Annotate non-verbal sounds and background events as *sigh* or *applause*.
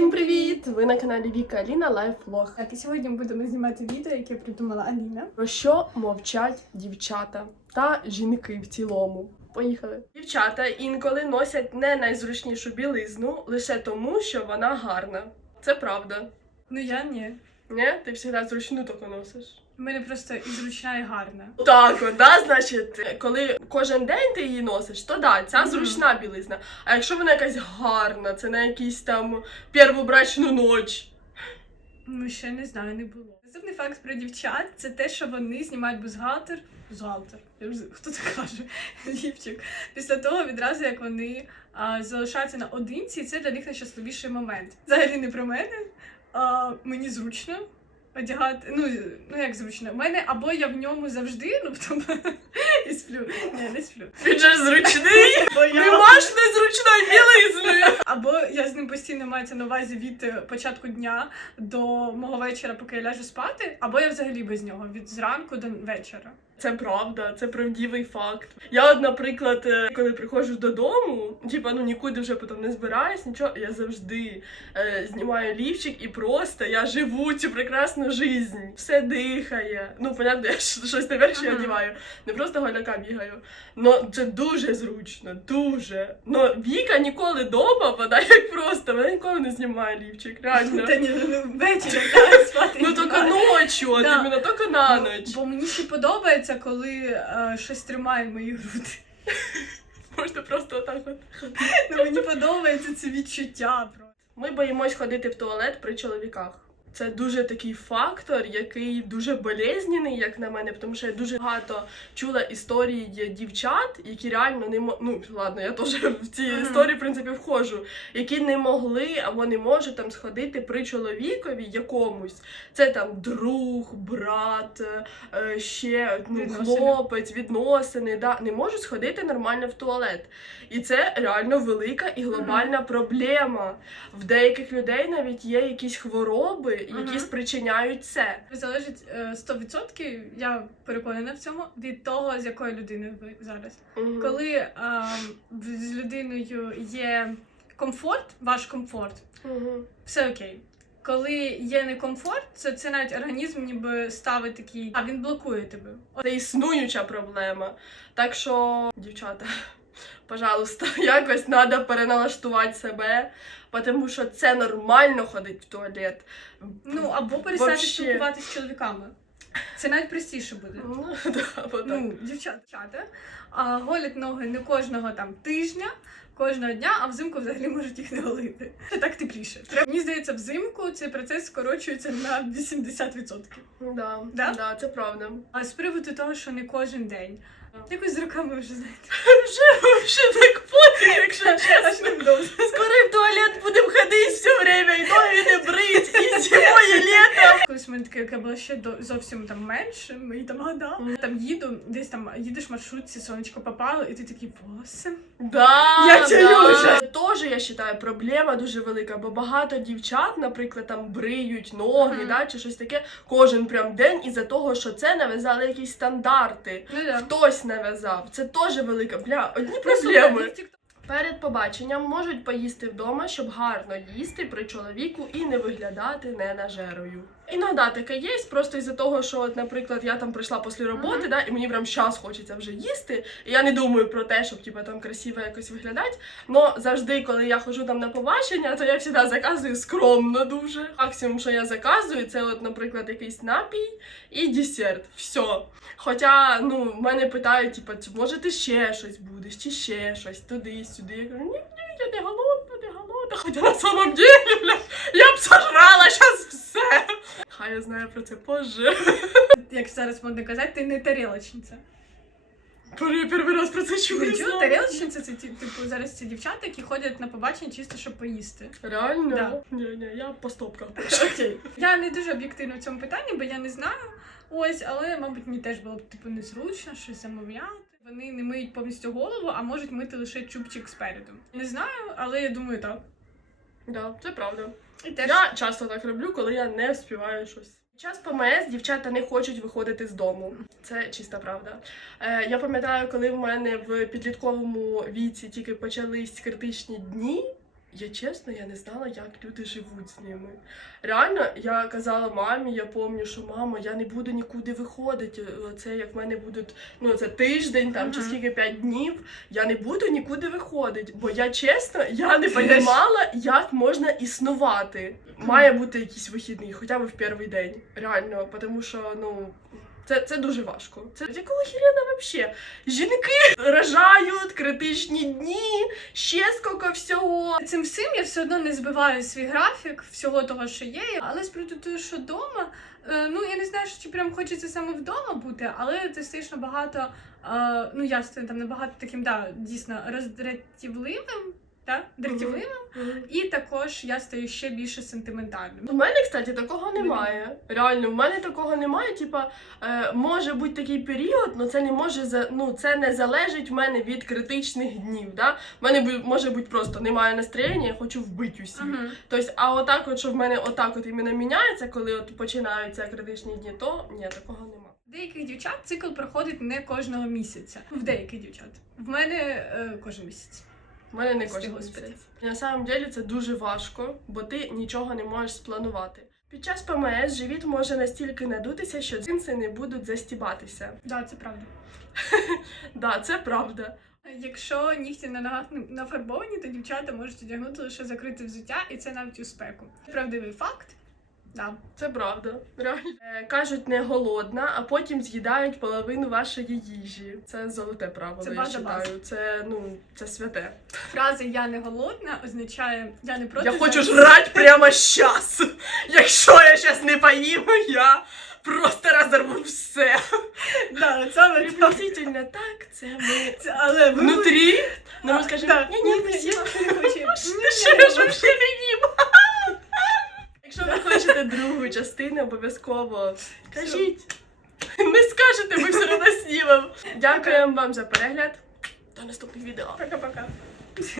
Всім привіт! Ви на каналі Віка Аліна Лайф Влог. Так, і сьогодні ми будемо знімати відео, яке придумала Аліна. Про що мовчать дівчата та жінки в цілому? Поїхали. Дівчата інколи носять не найзручнішу білизну лише тому, що вона гарна. Це правда. Ну я ні. Ні? Ти завжди зручну таку носиш. У мене просто і зручна, і гарна. Так, от, да, значить, коли кожен день ти її носиш, то да, ця зручна білизна. А якщо вона якась гарна, це на якийсь там перву брачну ніч. Ну ще не знаю, не було. Наступний факт про дівчат це те, що вони знімають. Я вже Хто це каже? *laughs* Лівчик. Після того відразу як вони а, залишаються наодинці, і це для них найщасливіший момент. Взагалі не про мене. А, мені зручно. Одягати, ну, ну як зручно. У мене або я в ньому завжди, ну потім *laughs* і сплю. Ні, не сплю. Він же ж зручний. Примаш ж білизни. Або я з ним постійно мається на увазі від е, початку дня до мого вечора, поки я ляжу спати, або я взагалі без нього від зранку до вечора. Це правда, це правдивий факт. Я, наприклад, е, коли приходжу додому, типа ну нікуди вже потім не збираюсь, нічого, я завжди е, знімаю лівчик і просто я живу цю прекрасну жизнь. Все дихає. Ну, понятно, я щось наверх ще Ага. одіваю. Не просто голяка бігаю. Ну це дуже зручно, дуже. Ну Віка ніколи вдома, вона як просто, вона ніколи не знімає лівчик. Реально. Та ні, ну ввечері я спати. Ну тільки ночі, от іменно тільки на Ну, ніч. Бо мені ще подобається, коли е, щось тримає мої груди. *laughs* Можна просто отак от. Ну, мені подобається це відчуття. Ми боїмось ходити в туалет при чоловіках. Це дуже такий фактор, який дуже болезнений, як на мене, тому що я дуже багато чула історії дівчат, які реально не мо... ну ладно, я теж в ці Мгм. історії в принципі входжу, які не могли або не можуть там сходити при чоловікові якомусь. Це там друг, брат, е, ще ну, Відносини. хлопець, відносини, да, не можуть сходити нормально в туалет. І це реально велика і глобальна проблема. В деяких людей навіть є якісь хвороби, які Мгм. спричиняють це. Залежить е, 100%, я переконана в цьому, від того, з якою людиною ви зараз. Мгм. Коли е, з людиною є комфорт, ваш комфорт, Мгм. все окей. Коли є некомфорт, це, це навіть організм ніби ставить такий, а він блокує тебе. Це існуюча проблема. Так що, дівчата, пожалуйста, *laughs* якось треба переналаштувати себе, тому що це нормально ходити в туалет. ну або перестати Вообще. спілкуватися з чоловіками. Це навіть простіше буде. Ну, *laughs* да, так. Ну, дівчата, а голять ноги не кожного там тижня, кожного дня, а взимку взагалі можуть їх не голити. Це так тепліше. Треба- Мені здається, взимку цей процес скорочується на 80%. Да, Да? да, це правда. А з приводу того, що не кожен день. Якось з роками вже знаєте. Вже, вже так пофіг, якщо чесно. Скоро в туалет будемо ходити все время, і ноги не брить, і зимою, і літом. Колись в мене таке, яке було ще зовсім там менше, мої там года. Там їду, десь там їдеш в маршрутці, сонечко попало, і ти такий боже. Да, Я да. вже. Теж, я вважаю, проблема дуже велика, бо багато дівчат, наприклад, там бриють ноги, да, чи щось таке, кожен прям день із-за того, що це нав'язали якісь стандарти. Ну да. Хтось нав'язав. Це теж велика бля, одні проблеми. Перед побаченням можуть поїсти вдома, щоб гарно їсти при чоловіку і не виглядати ненажерою. Іноді таке є, просто із-за того, що, от, наприклад, я там прийшла після роботи, да, і мені прям час хочеться вже їсти. І я не думаю про те, щоб типу, там красиво якось виглядати. Но завжди, коли я ходжу там на побачення, то я завжди заказую скромно дуже. Максимум, що я заказую, це, от, наприклад, якийсь напій і десерт. Все. Хоча, ну, мене питають, типу, чи може ти ще щось будеш, чи ще щось, туди-сюди. Я кажу, ні, ні, я не голодна, не голодна. Хоча на самом деле, бля, я б сожрала зараз я знаю про це позже. як зараз модно казати, ти не тарілочниця. Я перший раз про це чую. Не чула? Тарілочниця це типу зараз ці дівчата, які ходять на побачення чисто, щоб поїсти. Реально? Да. Ні, ні, я по стопках. Окей. Я не дуже об'єктивна в цьому питанні, бо я не знаю. Ось, але, мабуть, мені теж було б типу незручно щось замовляти. Вони не миють повністю голову, а можуть мити лише чубчик спереду. Не знаю, але я думаю так. Да, це правда. І теж Я часто так роблю, коли я не вспіваю щось. Під час ПМС дівчата не хочуть виходити з дому. Це чиста правда. Е, я пам'ятаю, коли в мене в підлітковому віці тільки почались критичні дні. Я чесно, я не знала, як люди живуть з ними. Реально, я казала мамі, я пам'ятаю, що мама, я не буду нікуди виходити. Це як в мене будуть ну це тиждень там чи скільки п'ять днів. Я не буду нікуди виходити. Бо я чесно, я не розуміла, як можна існувати. Має бути якийсь вихідний, хоча б в перший день. Реально, тому що ну. Це, це дуже важко. Це якого хірена взагалі? Жінки рожають, критичні дні, ще скільки всього. Цим всім я все одно не збиваю свій графік всього того, що є. Але з приводу що вдома, е, ну я не знаю, чи прям хочеться саме вдома бути, але ти стаєш набагато, е, ну я стаю там набагато таким, да, дійсно роздратівливим, так? Дратівливим. І також я стаю ще більше сентиментальним. У мене, кстати, такого немає. Реально, в мене такого немає. Типа, е, може бути такий період, але це не може за ну це не залежить в мене від критичних днів. Да? В мене може бути просто немає настроєння, я хочу вбити усіх. Мгм. Тобто, а отак, от, що в мене отак от іменно міняється, коли от починаються критичні дні, то ні, такого немає. Деяких дівчат цикл проходить не кожного місяця. В деяких дівчат. В мене е, кожен місяць. Мене не кожен місяць. На самом деле це дуже важко, бо ти нічого не можеш спланувати. Під час ПМС живіт може настільки надутися, що джинси не будуть застібатися. Да, це правда. *laughs* Да, це правда. Якщо нігті на ногах нафарбовані, то дівчата можуть одягнути лише закрите взуття, і це навіть у спеку. Правдивий факт. Да. Це правда. Реально. Е, Кажуть, не голодна, а потім з'їдають половину вашої їжі. Це золоте правило, Це я база вважаю. Це ну це святе. Фраза Я не голодна означає я не проти. Я хочу зараз». жрати прямо щас. Якщо я щас не поїм, я просто розорву все. Да, Приблизительно так, це ми Це, але ви- внутрі. Ну, А, ми скажемо, ні, ні, Ні, вообще не їм? Якщо хочете другу частину, обов'язково кажіть. Не скажете, ми все одно снімемо. Дякуємо вам за перегляд. До наступних відео. Пока-пока.